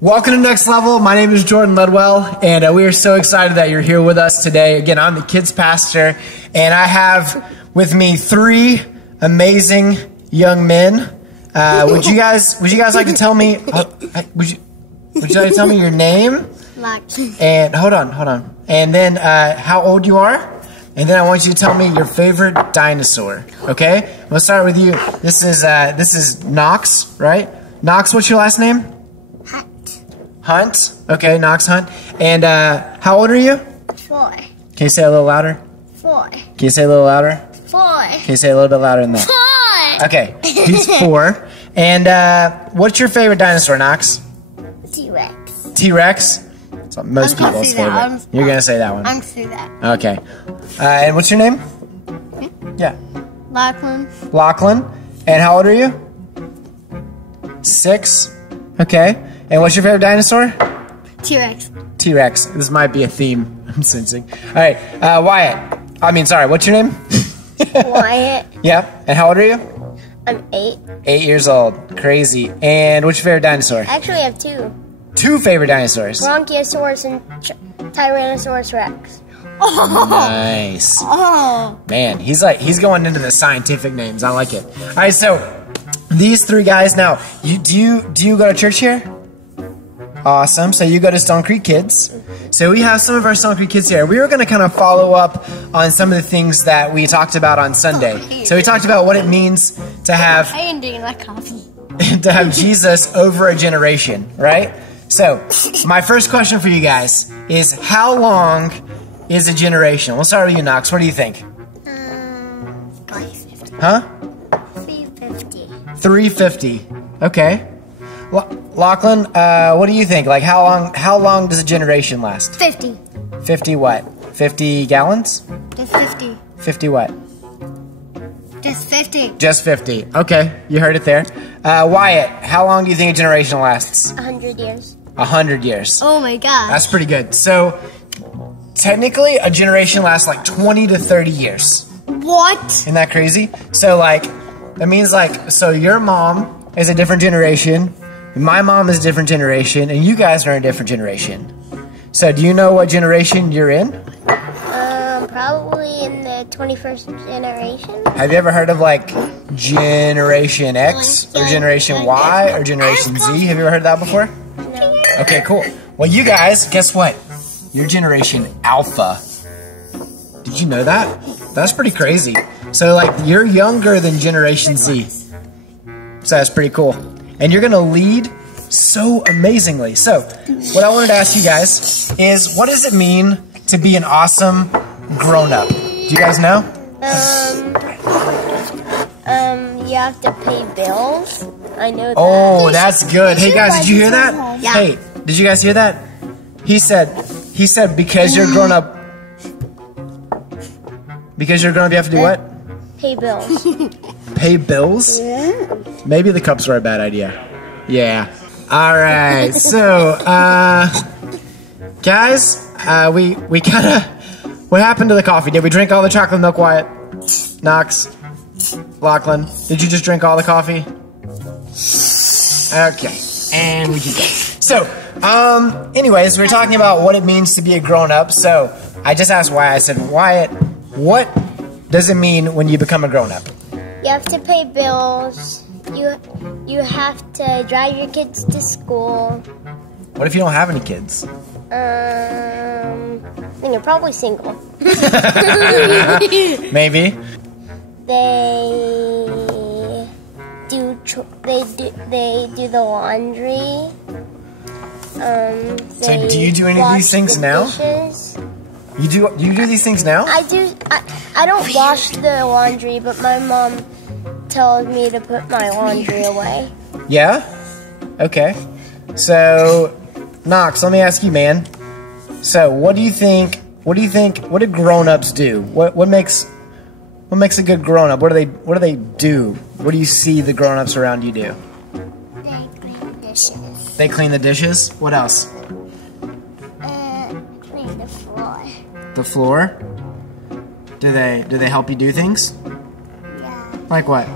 Welcome to Next Level. My name is Jordan Ledwell, and we are so excited that you're here with us today. Again, I'm the kids pastor, and I have with me 3 amazing young men. Would you guys like to tell me? Would you like to tell me your name? And hold on. And then how old you are? And then I want you to tell me your favorite dinosaur. Okay? We'll start with you. This is Knox, right? Knox, what's your last name? Hunt. Okay, Knox Hunt. And how old are you? 4. Can you say it a little louder? 4. Can you say it a little louder? 4. Can you say it a little bit louder than that? 4. Okay, he's 4. And what's your favorite dinosaur, Knox? T-Rex. T-Rex? It's most people's favorite. You're going to say that one. I'm going to say that. Okay. And what's your name? Yeah. Lachlan. Lachlan. And how old are you? 6. Okay. And what's your favorite dinosaur? T-Rex. T-Rex. This might be a theme, I'm sensing. All right, Wyatt. What's your name? Wyatt. Yep. And how old are you? I'm 8. 8 years old. Crazy. And what's your favorite dinosaur? Actually, I have 2. 2 favorite dinosaurs. Bronchiosaurus and Tyrannosaurus Rex. Oh. Nice. Oh. Man, he's going into the scientific names. I like it. All right, so these 3 guys. Now, do you go to church here? Awesome. So you go to Stonecreek Kids. So we have some of our Stonecreek Kids here. We were going to kind of follow up on some of the things that we talked about on Sunday. So we talked about what it means to have I ain't doing my coffee. to have Jesus over a generation, right? So my first question for you guys is, how long is a generation? We'll start with you, Knox. What do you think? 350. Huh? 350. 350. Okay. Lachlan, what do you think? Like, how long does a generation last? 50. 50 what? 50 gallons? Just 50. 50 what? Just 50. Just 50. Okay, you heard it there. Wyatt, how long do you think a generation lasts? 100 years. 100 years. Oh my god. That's pretty good. So, technically, a generation lasts like 20 to 30 years. What? Isn't that crazy? So, that means so your mom is a different generation, my mom is a different generation, and you guys are in a different generation. So, do you know what generation you're in? Probably in the 21st generation. Have you ever heard of Generation X or Generation Y or Generation Z? Have you ever heard of that before? No. Okay, cool. Well, you guys, guess what? You're Generation Alpha. Did you know that? That's pretty crazy. So, you're younger than Generation Z. So that's pretty cool. And you're going to lead so amazingly. So, what I wanted to ask you guys is, what does it mean to be an awesome grown-up? Do you guys know? You have to pay bills. I know that. Oh, that's good. Hey guys, did you hear that? Yeah. Hey, did you guys hear that? He said because you're grown up. Because you're grown up, you have to do what? Pay bills. Pay bills? Yeah. Maybe the cups were a bad idea. Yeah. All right. So, guys, we kind of. What happened to the coffee? Did we drink all the chocolate milk, Wyatt? Knox? Lachlan? Did you just drink all the coffee? Okay. And we can go. So, anyways, we're talking about what it means to be a grown-up. So, I just asked Wyatt. I said, Wyatt, what does it mean when you become a grown-up? You have to pay bills. You have to drive your kids to school. What if you don't have any kids? Then you're probably single. Maybe. They do the laundry. So do you do any of these things now? Dishes. You do these things now? I do. I don't wash the laundry, but my mom tells me to put my laundry away. Yeah? Okay. So, Knox, let me ask you, man. So, what do you think, what do grown-ups do? What makes a good grown-up? What do they do? What do you see the grown-ups around you do? They clean the dishes. They clean the dishes? What else? Clean the floor. The floor? Do they help you do things? Yeah. Like what?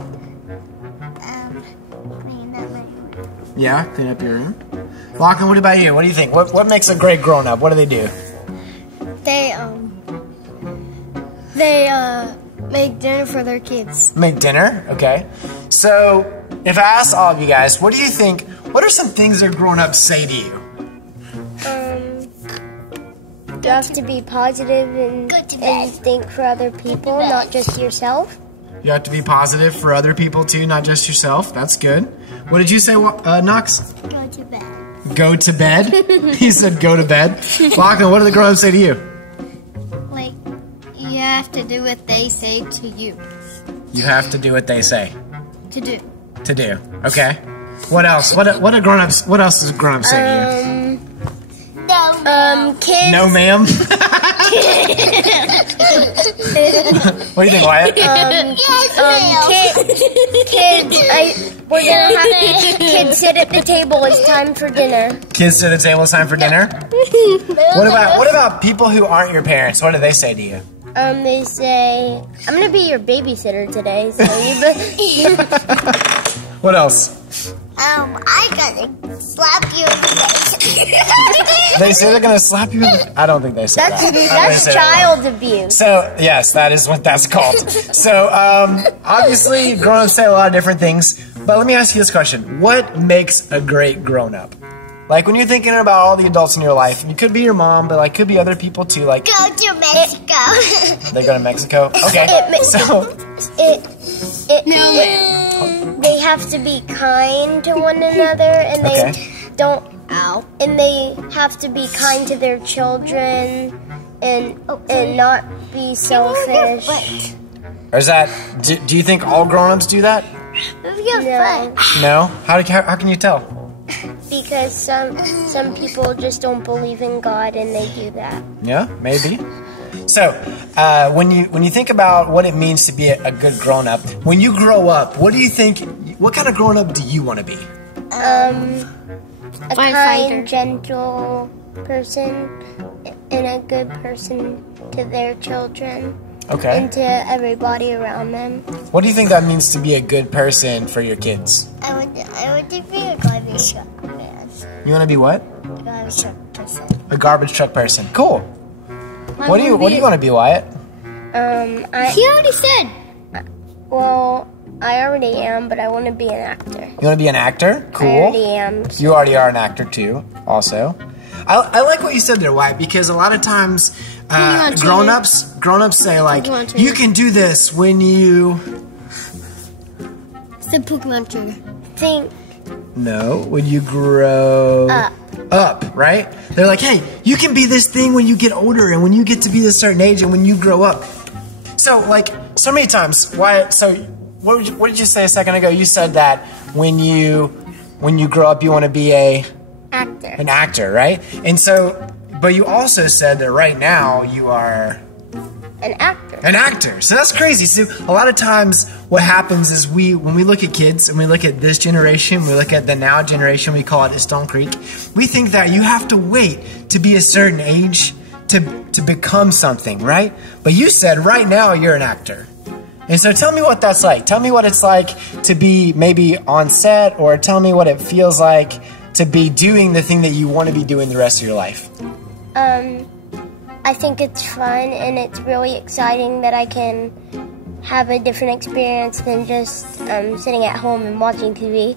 Clean the room. Yeah, clean up your room. Lachlan, what about you? What do you think? What makes a great grown-up? What do they do? They make dinner for their kids. Make dinner? Okay. So, if I ask all of you guys, what do you think, what are some things that grown-ups say to you? You have to be positive and think for other people, not just yourself. You have to be positive for other people too, not just yourself. That's good. What did you say, Knox? Go to bed. Go to bed? He said go to bed. Lachlan, what do the grown-ups say to you? Like, you have to do what they say to you. You have to do what they say. To do. To do. Okay. What else? What else does grown-ups say to you? No, kids. No, ma'am. What do you think, Wyatt? We're gonna have kids sit at the table. It's time for dinner. Kids sit at the table. It's time for dinner. What about people who aren't your parents? What do they say to you? They say, "I'm gonna be your babysitter today." So you. What else? I gotta slap you in the face. They say they're gonna slap you. I don't think they say that. That's child abuse. So yes, that is what that's called. So obviously, grown-ups say a lot of different things. But let me ask you this question: what makes a great grown-up? Like when you're thinking about all the adults in your life, it could be your mom, but like could be other people too. Like go to Mexico. They go to Mexico. Okay. They have to be kind to one another, and they and they have to be kind to their children, and not be selfish. Or is that? Do you think all grown-ups do that? No. How can you tell? Because some people just don't believe in God, and they do that. Yeah, maybe. So, when you think about what it means to be a good grown-up, when you grow up, what do you think? What kind of grown-up do you want to be? A kind, gentle person, and a good person to their children. Okay. And to everybody around them. What do you think that means to be a good person for your kids? I would be a garbage truck man. You want to be what? A garbage truck person. A garbage truck person. Cool. What do you want to be, Wyatt? He already said. Well, I already am, but I want to be an actor. You want to be an actor? Cool. I already am. You already are an actor too, also. I like what you said there, Wyatt, because a lot of times grown-ups say like, you can do this when you... It's the Pokemon trainer. Think. No, when you grow up, right? They're like, hey, you can be this thing when you get older and when you get to be this certain age and when you grow up. So, like, so many times, Wyatt, so what did you say a second ago? You said that when you grow up, you want to be an actor, right? And so, but you also said that right now you are... An actor. An actor. So that's crazy. So a lot of times what happens is when we look at kids and we look at this generation, we look at the now generation, we call it Stonecreek, we think that you have to wait to be a certain age to become something, right? But you said right now you're an actor. And so tell me what that's like. Tell me what it's like to be maybe on set, or tell me what it feels like to be doing the thing that you want to be doing the rest of your life. I think it's fun, and it's really exciting that I can have a different experience than just sitting at home and watching TV.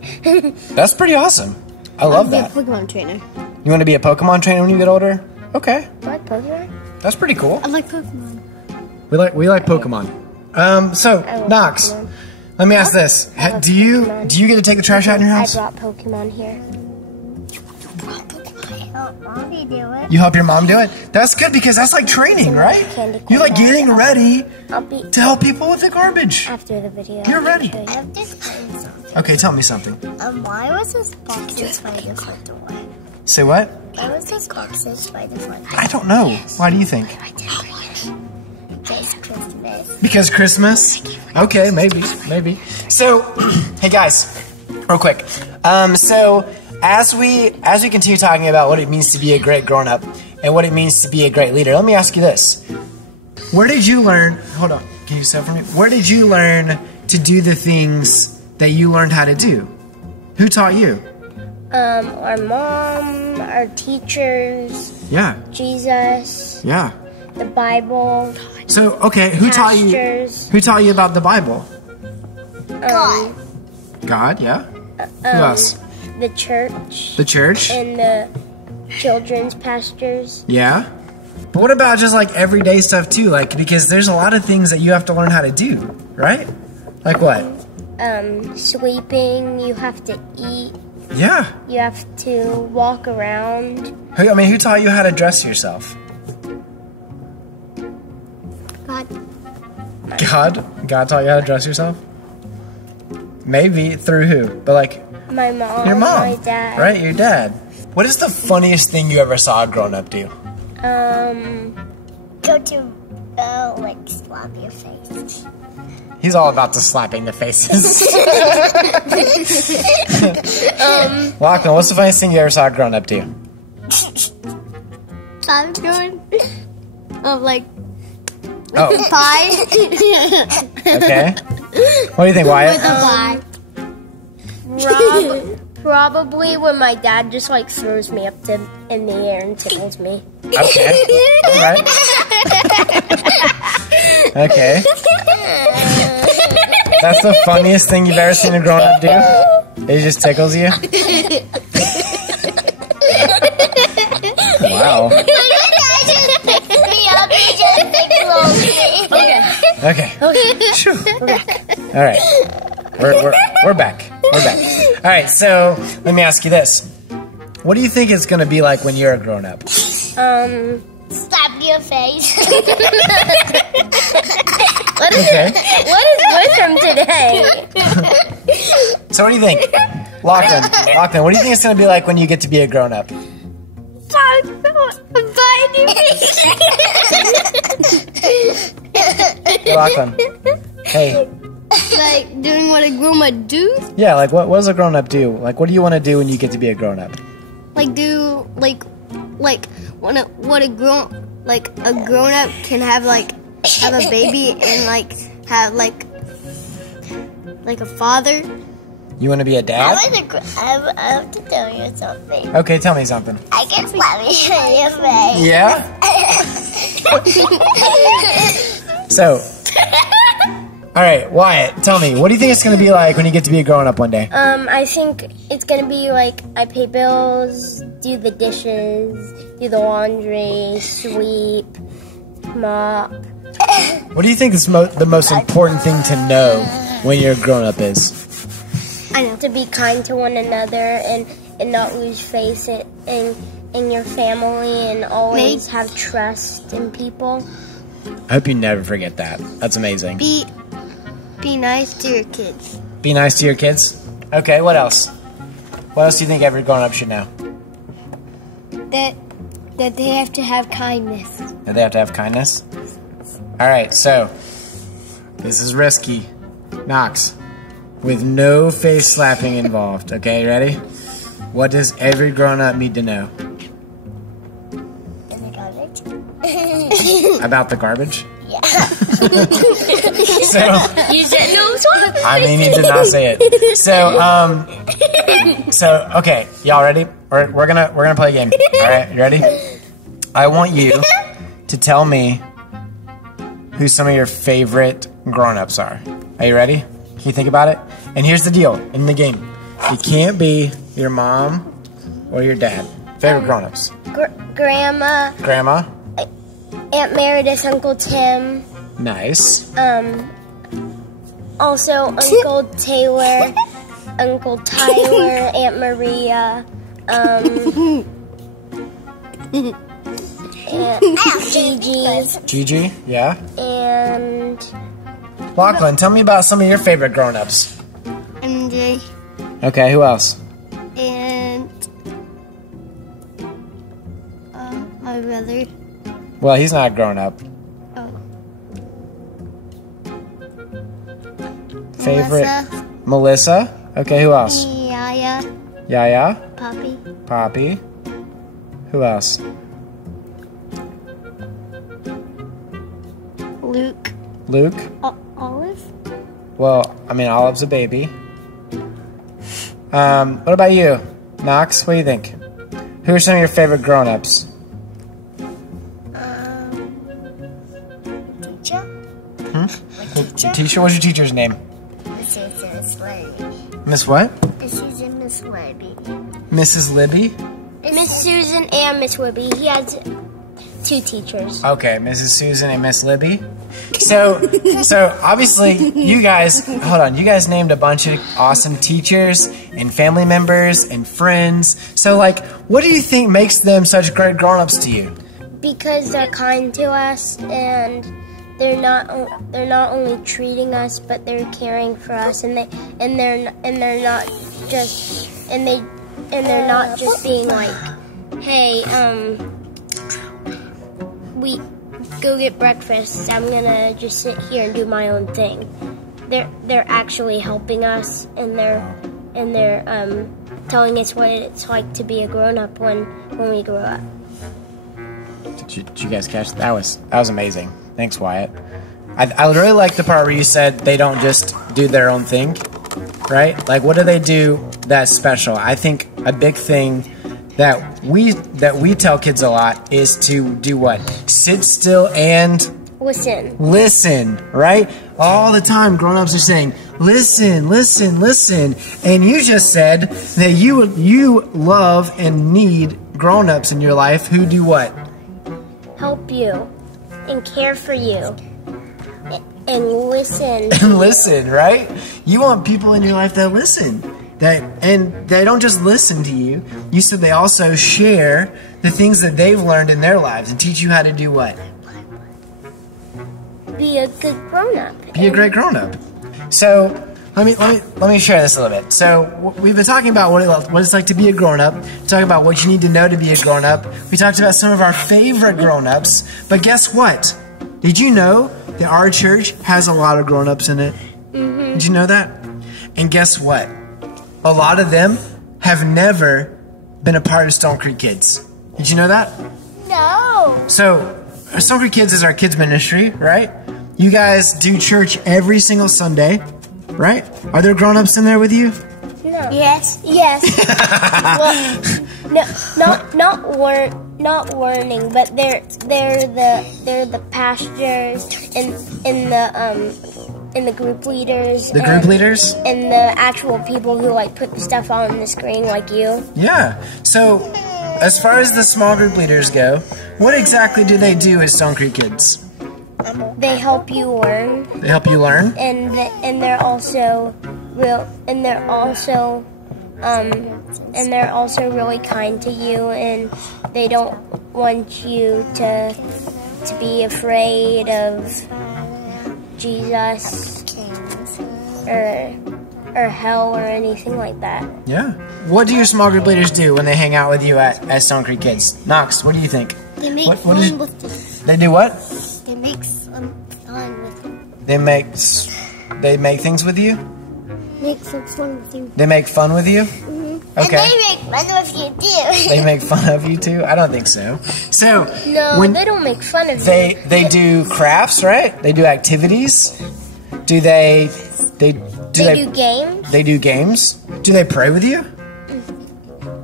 That's pretty awesome. I love that. I want to be a Pokemon trainer. You want to be a Pokemon trainer when you get older? Okay. You like Pokemon? That's pretty cool. I like Pokemon. We like Pokemon. So Knox, Pokemon. let me ask this: do you get to take the trash out in your house? I brought Pokemon here. Mommy do it. You help your mom do it? That's good, because that's like training, right? You're like getting ready to help people with the garbage. After the video. You're ready. I have to explain something. Okay, tell me something. Why was this box inside the front door? Say what? Why was this box inside the front door? I don't know. Why do you think? Because Christmas. Because Christmas? Okay, maybe. So, hey guys, real quick. So as we continue talking about what it means to be a great grown-up and what it means to be a great leader, let me ask you this. Where did you learn, hold on, can you say it for me? Where did you learn to do the things that you learned how to do? Who taught you? Our mom, our teachers, Yeah. Jesus, Yeah. the Bible, So, okay, who taught you about the Bible? God, God, yeah. Who else? the church, The church? and the children's pastors. Yeah. But what about just like everyday stuff too? Like, because there's a lot of things that you have to learn how to do, right? Like what? Sweeping, you have to eat, Yeah. you have to walk around. Who taught you how to dress yourself? God. God taught you how to dress yourself? Maybe through who? But like My mom, your mom, my dad. right? Your dad. What is the funniest thing you ever saw a grown up do? Go to, like, slap your face. He's all about the slapping the faces. Lachlan, what's the funniest thing you ever saw a grown up do? I'm doing, like, Oh, pie. okay. What do you think, Wyatt? Pie. Probably when my dad just, like, throws me up in the air and tickles me. Okay. All right. Okay. That's the funniest thing you've ever seen a grown up do? It just tickles you? Wow. Okay. Phew. All right. We're back. We're back. All right, so let me ask you this. What do you think it's going to be like when you're a grown up? Slap your face. Okay. What is wisdom today? So what do you think? Lachlan, what do you think it's going to be like when you get to be a grown up? Hey, Lachlan. Hey. Like doing what a grown up do? Yeah, like what does a grown up do? Like what do you want to do when you get to be a grown up? Like do like what a grown up can have a baby and like have like a father. You want to be a dad? I have to tell you something. Okay, tell me something. I can slap you in your face. Yeah? So, all right, Wyatt, tell me, what do you think it's going to be like when you get to be a grown up one day? I think it's gonna be like I pay bills, do the dishes, do the laundry, sweep, mop. What do you think is the most important thing to know when you're a grown up is? I know. To be kind to one another and not lose faith in your family and always have trust in people. I hope you never forget that. That's amazing. Be nice to your kids. Be nice to your kids? Okay, what else? What else do you think every grown up should know? That they have to have kindness. That they have to have kindness? All right, so this is risky. Knox, with no face slapping involved. Okay, ready? What does every grown up need to know? About the garbage? Yeah. So You said no. I mean, you did not say it. So okay, y'all ready? We're gonna play a game. All right, you ready? I want you to tell me who some of your favorite grown-ups are. Are you ready? Can you think about it? And here's the deal in the game: it can't be your mom or your dad. Favorite grown-ups? Grandma, Aunt Meredith, Uncle Tim. Nice. Also Uncle Taylor, Uncle Tyler, Aunt Maria, and Gigi, yeah. And Lachlan, tell me about some of your favorite grown-ups. MJ. Okay, who else? And my brother. Well, he's not a grown-up. Oh. Favorite? Melissa. Okay, who else? Yaya. Yaya. Poppy. Poppy. Who else? Luke. Luke. Olive. Well, I mean, Olive's a baby. What about you? Knox, what do you think? Who are some of your favorite grown-ups? Teacher? Teacher? What's your teacher's name? Mrs. Libby. Miss what? Miss Libby. Mrs. Libby? Miss Susan and Miss Libby. He has 2 teachers. Okay, Mrs. Susan and Miss Libby. So obviously you guys, hold on, you guys named a bunch of awesome teachers and family members and friends. So like, what do you think makes them such great grown-ups to you? Because they're kind to us, and they're not only treating us, but they're caring for us, and they're not just being like, hey, we go get breakfast. I'm gonna just sit here and do my own thing. They're actually helping us, and they're telling us what it's like to be a grown-up when we grow up. Did you guys catch that? That was amazing. Thanks, Wyatt. I really like the part where you said they don't just do their own thing, right? Like, what do they do that's special? I think a big thing that we tell kids a lot is to do what? Sit still and listen, right? All the time grown-ups are saying, listen, listen, listen. And you just said that you love and need grown-ups in your life who do what? Help you and care for you and listen. And listen, right? You want people in your life that listen. And they don't just listen to you. You said they also share the things that they've learned in their lives and teach you how to do what? Be a good grown-up. Be a great grown-up. So let me share this a little bit. So we've been talking about what it's like to be a grown-up. Talking about what you need to know to be a grown-up. We talked about some of our favorite grown-ups. But guess what? Did you know that our church has a lot of grown-ups in it? Mm-hmm. Did you know that? And guess what? A lot of them have never been a part of Stonecreek Kids. Did you know that? No. So, Stonecreek Kids is our kids ministry, right? You guys do church every single Sunday, right? Are there grown-ups in there with you? No. Yes. Well, not learning, but they're the pastors and the group leaders. The group leaders? And the actual people who like put the stuff on the screen like you. Yeah. So, as far as the small group leaders go, what exactly do they do as Stonecreek Kids? They help you learn. They help you learn? And they're also really kind to you, and they don't want you to be afraid of Jesus or hell or anything like that. Yeah. What do your small group leaders do when they hang out with you at Stonecreek Kids? Knox, what do you think? They make fun with you. They do what? They make some fun with you. They make things with you? Make some fun with you. They make fun with you? Mm-hmm. Okay. And they make fun of you too. They make fun of you too? I don't think so. So no, they don't make fun of you. They do crafts, right? They do activities. Do they do games? They do games. Do they pray with you?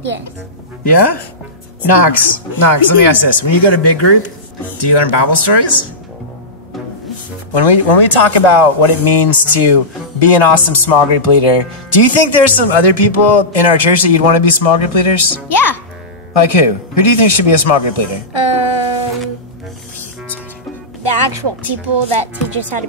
Yes. Yeah? Knox, let me ask this. When you go to big group, do you learn Bible stories? When we talk about what it means to be an awesome small group leader, do you think there's some other people in our church that you'd want to be small group leaders? Yeah. Like who? Who do you think should be a small group leader? The actual people that teach us how to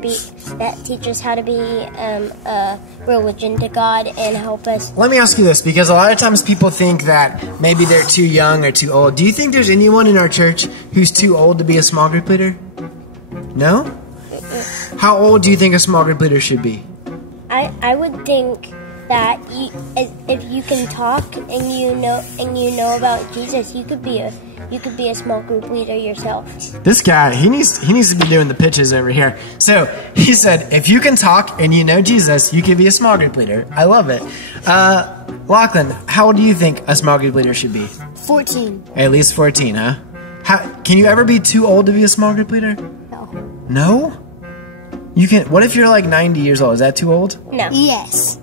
be a religion to God and help us. Let me ask you this, because a lot of times people think that maybe they're too young or too old. Do you think there's anyone in our church who's too old to be a small group leader? No? How old do you think a small group leader should be? I would think that if you can talk and you know about Jesus, you could be a small group leader yourself. This guy, he needs to be doing the pitches over here. So he said, if you can talk and you know Jesus, you can be a small group leader. I love it. Lachlan, how old do you think a small group leader should be? 14. At least 14, huh? Can you ever be too old to be a small group leader? No. No? You can. What if you're like 90 years old? Is that too old? No. Yes.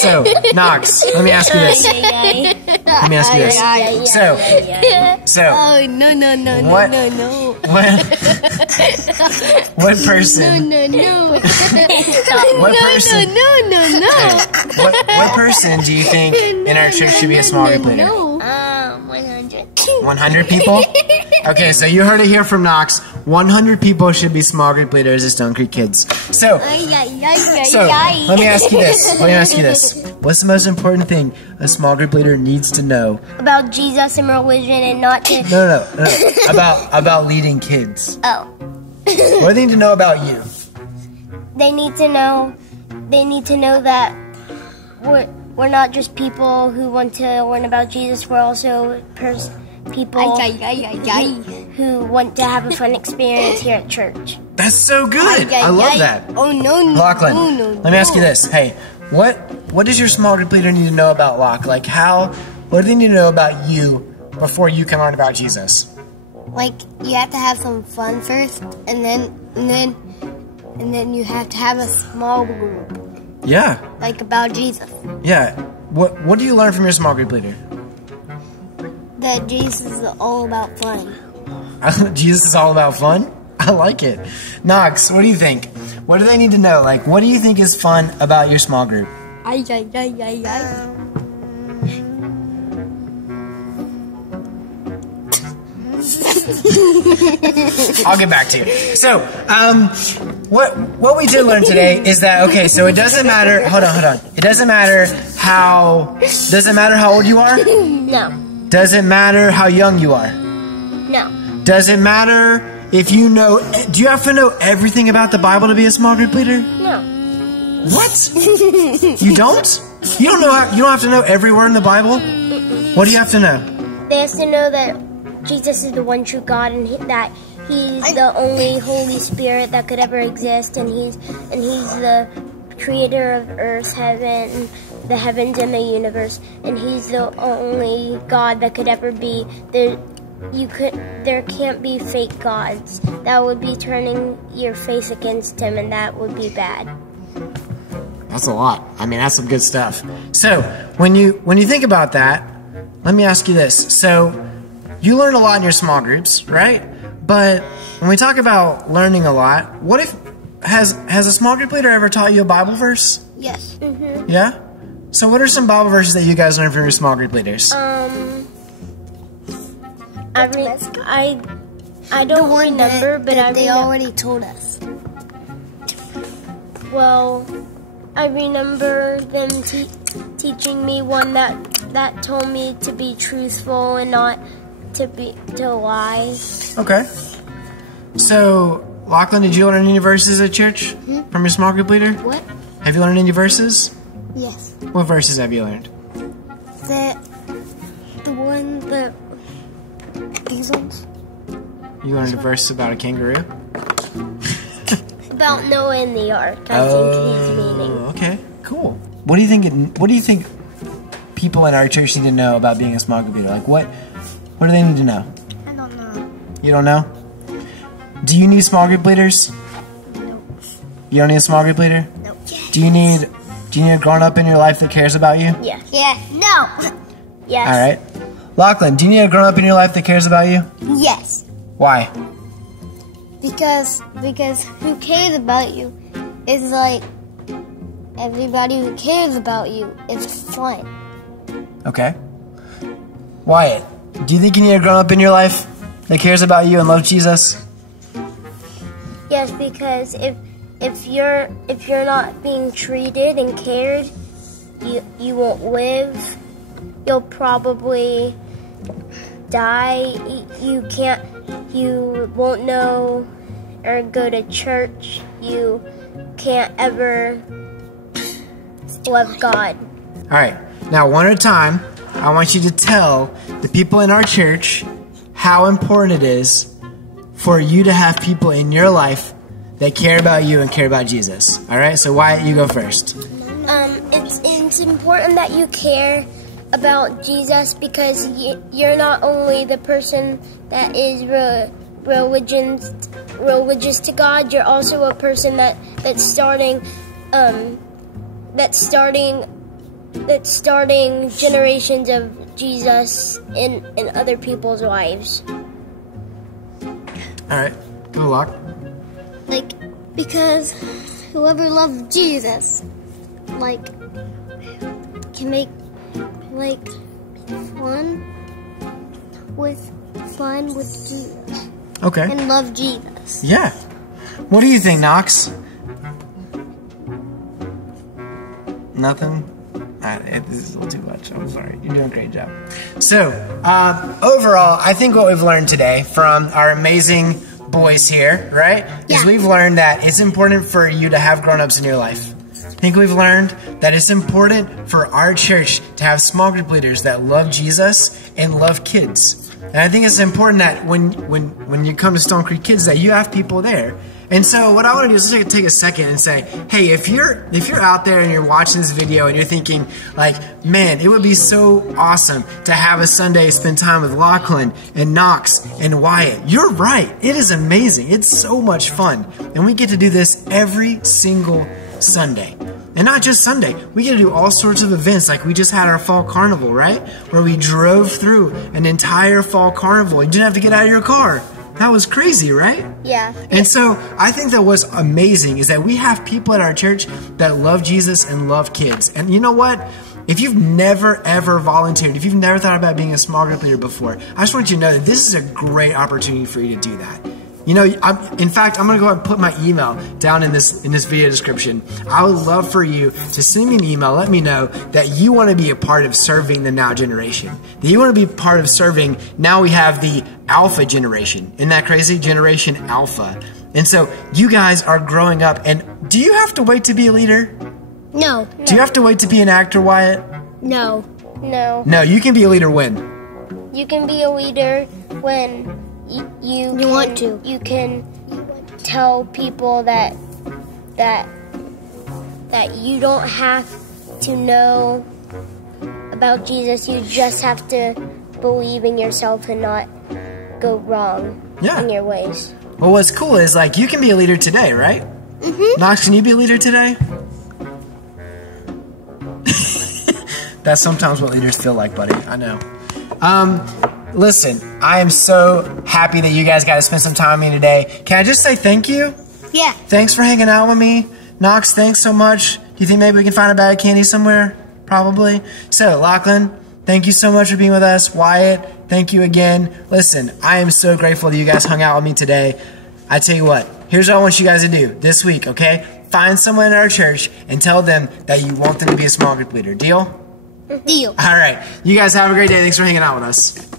So, Knox, let me ask you this. Let me ask you this. So, Oh, no. what person? No. What person? No. What person do you think in our church should be a small group leader? 100. 100 people? Okay, so you heard it here from Knox. 100 people should be small group leaders at Stonecreek Kids. So, let me ask you this. What's the most important thing a small group leader needs to know? About Jesus and religion and not to... No. About leading kids. Oh. What do they need to know about you? They need to know that we're not just people who want to learn about Jesus. We're also people who want to have a fun experience here at church. That's so good. I love that. Oh no, Lachlan, no. let me ask you this. Hey, what does your small group leader need to know about Locke? Like what do they need to know about you before you can learn about Jesus? Like you have to have some fun first, and then you have to have a small group. Yeah. Like about Jesus. Yeah. What do you learn from your small group leader? That Jesus is all about fun. Jesus is all about fun? I like it. Knox, what do you think? What do they need to know? Like, what do you think is fun about your small group? I'll get back to you. So, what we did learn today is that, okay, so it doesn't matter, hold on. It doesn't matter how old you are? No. Does it matter how young you are? No. Does it matter if you know, do you have to know everything about the Bible to be a small group leader? No. What? You don't? You don't have to know every word in the Bible? What do you have to know? They have to know that Jesus is the one true God and that He's the only Holy Spirit that could ever exist, and He's the creator of earth, heaven, the heavens and the universe, and He's the only God that could ever be. There can't be fake gods. That would be turning your face against Him, and that would be bad. That's a lot. I mean, that's some good stuff. So, when you think about that, let me ask you this. So, you learn a lot in your small groups, right? But when we talk about learning a lot, what if has a small group leader ever taught you a Bible verse? Yes. Mm-hmm. Yeah? So what are some Bible verses that you guys learn from your small group leaders? I don't remember, but they already told us. Well, I remember them teaching me one that told me to be truthful and not to lie. Okay. So, Lachlan, did you learn any verses at church from your small group leader? What? Have you learned any verses? Yes. What verses have you learned? These ones. You learned a verse about a kangaroo? About Noah and the ark. I think he's meaning. Okay, cool. What do you think people in our church need to know about being a small group leader? Like what do they need to know? I don't know. You don't know? Do you need small group leaders? No. You don't need a small group leader? No. Do you need a grown up in your life that cares about you? Yeah. Yeah. No. Yes. All right. Lachlan, do you need a grown up in your life that cares about you? Yes. Why? Because who cares about you is like everybody who cares about you. It's fun. Okay. Wyatt, do you think you need a grown up in your life that cares about you and loves Jesus? Yes, because if you're not being treated and cared, you won't live. You'll probably die. You won't know or go to church. You can't ever love God. All right. Now, one at a time, I want you to tell the people in our church how important it is for you to have people in your life that care about you and care about Jesus. All right? So, Wyatt, you go first. It's important that you care about Jesus because you're not only the person that is religious to God, you're also a person that's starting It's starting generations of Jesus in other people's lives. All right, go Locke. Like, because whoever loves Jesus, like, can make, like, fun with Jesus. Okay. And love Jesus. Yeah. What do you think, Knox? Nothing? This is a little too much. I'm sorry. You're doing a great job. So, overall, I think what we've learned today from our amazing boys here, right? Yeah. Is we've learned that it's important for you to have grown-ups in your life. I think we've learned that it's important for our church to have small group leaders that love Jesus and love kids. And I think it's important that when you come to Stonecreek Kids that you have people there. And so what I want to do is just take a second and say, hey, if you're out there and you're watching this video and you're thinking like, man, it would be so awesome to have a Sunday spend time with Lachlan and Knox and Wyatt. You're right. It is amazing. It's so much fun. And we get to do this every single Sunday. And not just Sunday, we get to do all sorts of events, like we just had our fall carnival, right? Where we drove through an entire fall carnival. You didn't have to get out of your car. That was crazy, right? Yeah. And so I think that what's amazing is that we have people at our church that love Jesus and love kids. And you know what? If you've never, ever volunteered, if you've never thought about being a small group leader before, I just want you to know that this is a great opportunity for you to do that. You know, in fact, I'm going to go ahead and put my email down in this video description. I would love for you to send me an email. Let me know that you want to be a part of serving the now generation. That you want to be part of serving, now we have the Alpha generation. Isn't that crazy? Generation Alpha. And so you guys are growing up. And do you have to wait to be a leader? No. Do you have to wait to be an actor, Wyatt? No. No. No, you can be a leader when? You can be a leader when you want to. You can tell people that you don't have to know about Jesus. You just have to believe in yourself and not go wrong in your ways. Well, what's cool is, like, you can be a leader today, right? Mm-hmm. Knox, can you be a leader today? That's sometimes what leaders feel like, buddy. I know. Listen, I am so happy that you guys got to spend some time with me today. Can I just say thank you? Yeah. Thanks for hanging out with me. Knox, thanks so much. Do you think maybe we can find a bag of candy somewhere? Probably. So, Lachlan, thank you so much for being with us. Wyatt, thank you again. Listen, I am so grateful that you guys hung out with me today. I tell you what, here's what I want you guys to do this week, okay? Find someone in our church and tell them that you want them to be a small group leader. Deal? Deal. All right. You guys have a great day. Thanks for hanging out with us.